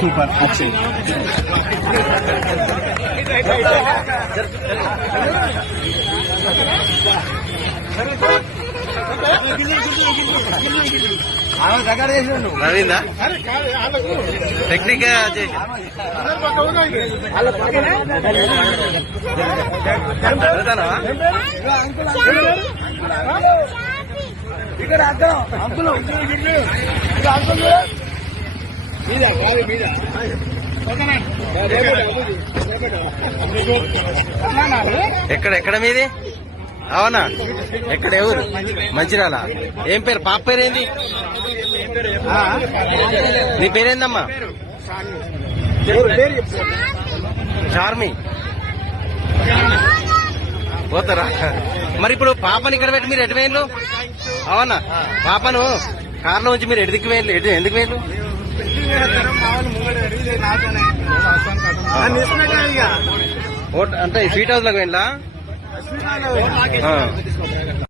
Super. Akshay నవీందా technique? ఇక్కడ అర్థం. Uncle ఇక్కడ అంకులు ఎక్కడ ఎక్కడ మీది? అవునా? ఎక్కడ ఎవరు? మంచిరాల ఏం పేరు? పాప పేరేంది నీ పేరేందమ్మా? చార్మి పోతారా? మరి ఇప్పుడు పాపని ఇక్కడ పెట్టి మీరు ఎటు వేయలు అవునా? పాపను కార్లో ఉంచి మీరు ఎటు వేయండి ఎటు ఎందుకు వేయలు అంటే స్వీట్ హౌస్లోకి వెళ్ళా